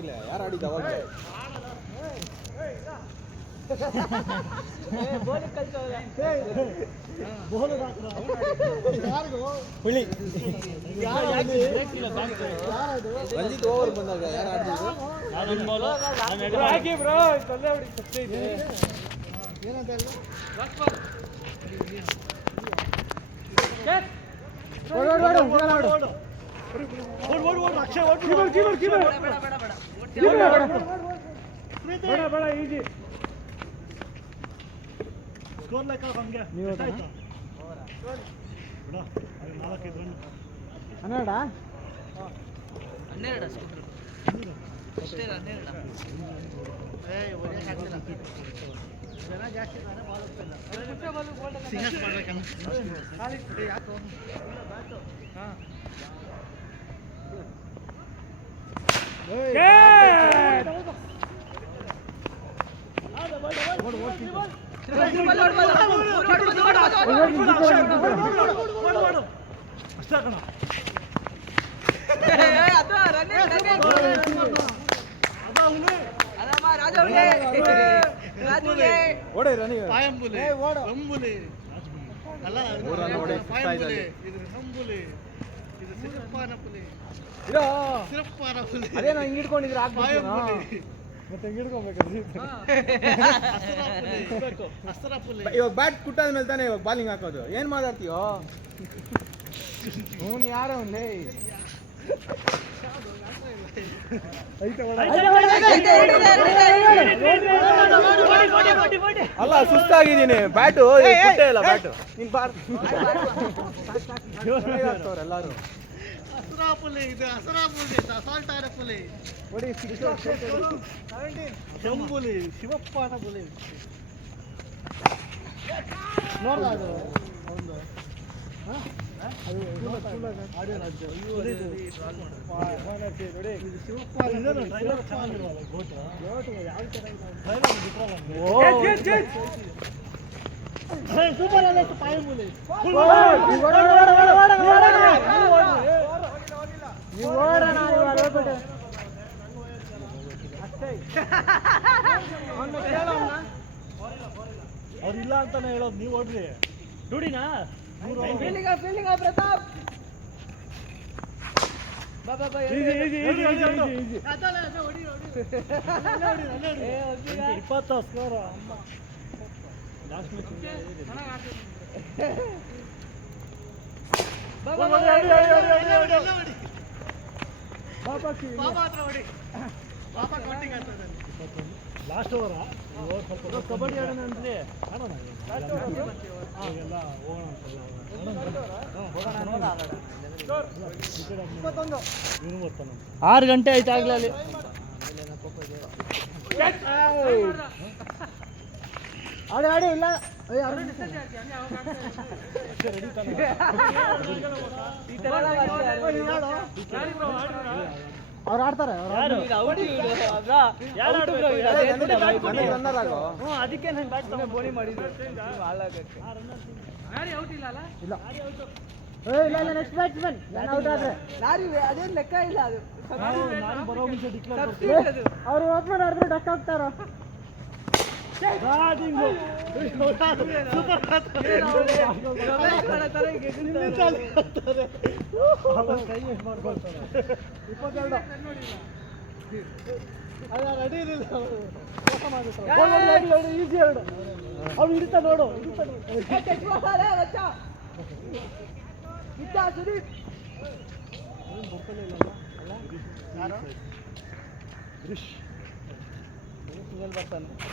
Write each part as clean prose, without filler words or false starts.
ಅವಾಗಲೇ ಯಾರು ಆಡಿದ್ದು ಅವಾಗಲೇ ಹುಳಿ ರಂಜಿತ್ ಓವರ್ ಬಂದಾಗ ಯಾರು ಆಡಿದ್ರು ಸ್ಕೋರ್ ಲೆಕ್ಕ ನಮಗೆ ಹನ್ನೆರಡ ಅಷ್ಟೇ 12 ಜನ ಜಾಸ್ತಿ ಇದ್ದಾರೆ ಬಾಲ್ ಹೋಗ್ತಿಲ್ಲ ಸಿಂಗಲ್ಸ್ ಮಾಡ್ಬೇಕಲ್ಲ ಖಾಲಿ ಯಾಕೋ ಹಾಂ ಅದೇನೋ ಹಿಂಗ್ ಹಿಡ್ಕೊಂಡಿದ್ರೆ ಇವಾಗ ಬ್ಯಾಟ್ ಕುಟ್ಟಾದ್ಮೇಲೆ ತಾನೇ ಇವಾಗ ಬಾಲಿಂಗ್ ಹಾಕೋದು ಏನ್ ಮಾತಾಡ್ತೀಯೋ ಅವನು ಯಾರ ಅವನ್ಲೇ ಅಲ್ಲ ಸುಸ್ತಾಗಿದ್ದೀನಿ ಬ್ಯಾಟು ಕುಟ್ಟೇ ಇಲ್ಲ ಬ್ಯಾಟು ನೀನ್ ಬಾರ್ ಎಲ್ಲಾರು ಹಸರಾಪುಲಿ ಇದು ಹಸರಾಪುಲಿ ಅಸಾಲ್ಟ್ ಆರಪುಲಿ ನೋಡಿ ಶಂಬುಲಿ ಶಿವಪ್ಪನ ಪುಲಿ ನೋಡ್ದ ಅದು ಒಂದು ಆಡಿಯೋ ರಾಜ್ಯ ಸೂಪರ್ ಅಲ್ಲ ಪಾಯಂಬುಲಿ ಅವ್ರಿಲ್ಲ ಅಂತಾನೆ ಹೇಳೋದು ನೀವು ಓಡ್ರಿ ದುಡಿನಾ ಪ್ರತಾಪ್ ಇಪ್ಪತ್ತು ಸ್ಕೋರ್ ಲಾಸ್ಟ್ ಓವರ ಸ್ವಲ್ಪ ಕಬಡ್ಡಿ ಆಡೋಣ ಅಂದ್ರೆ ಆಡೋಣ ಎಲ್ಲ ಹೋಗೋಣ ಅಂತ 6 ಗಂಟೆ ಆಯ್ತು ಆಗ್ಲೇ ಅಲ್ಲಿ ಆಡಿ ಆಡಿ ಇಲ್ಲ ಅವ್ರು ಆಡ್ತಾರೆ ಅದಕ್ಕೆ ನಾನು ಬ್ಯಾಟ್ ಬೋಲಿ ಮಾಡಿದ್ರು ಇಲ್ಲ ನೆಕ್ಸ್ಟ್ ಬ್ಯಾಟ್ಸ್ಮನ್ ನಾನು ಔಟ್ ಆದ್ರೆ ಅದೇನು ಲೆಕ್ಕ ಇಲ್ಲ ಅದು ಅವ್ರು ಓಪನ್ ಆಡಿದ್ರೆ ಡಕ್ ಆಗ್ತಾರ ಈಸಿ ಎರಡು ಅವ್ನು ಹಿಡಿತಾ ನೋಡು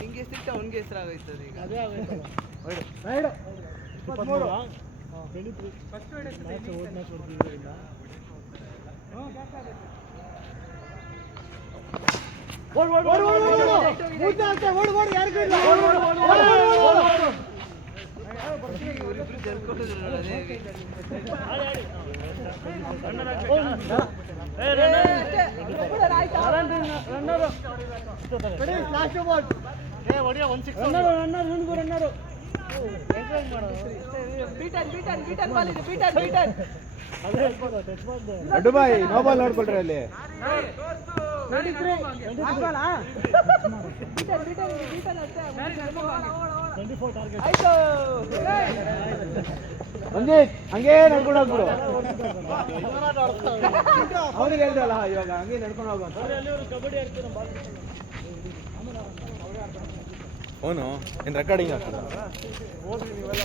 ಹಿಂಗೆ ಸಿಕ್ತ ಅವನಿಗೆ ಹೆಸರಾಗೋಯ್ತದೆ ಈಗ ಅದೇ ಆಗೋಯ್ತಲ್ಲ ರೈಡು 23 ಫಸ್ಟ್ ದೊಡ್ಡ ಬಾಯಿ ನೋ ಬಾಲ್ ನೋಡ್ಕೊಳ್ರಿ ಅಲ್ಲಿ 24 ಟಾರ್ಗೆಟ್. ರಂಜಿತ್ ಹಂಗೆ ನಡ್ಕೊಂಡು ಹೋಗ್ಬಿಡು. ಅವನಿಗೆ ಹೇಳ್ದಲ್ಲ ಇವಾಗ ಹಂಗೆ ನಡ್ಕೊಂಡು ಹೋಗು ಅಂತ. ಅಲ್ಲಿವರು ಕಬಡ್ಡಿ ಆಡ್ತೀರ ಬಾಲ್ ಅವನು ಏನು ರೆಕಾರ್ಡಿಂಗ್ ಆಗ್ತದ ಹೋಗ್ರಿ ನೀವೆಲ್ಲ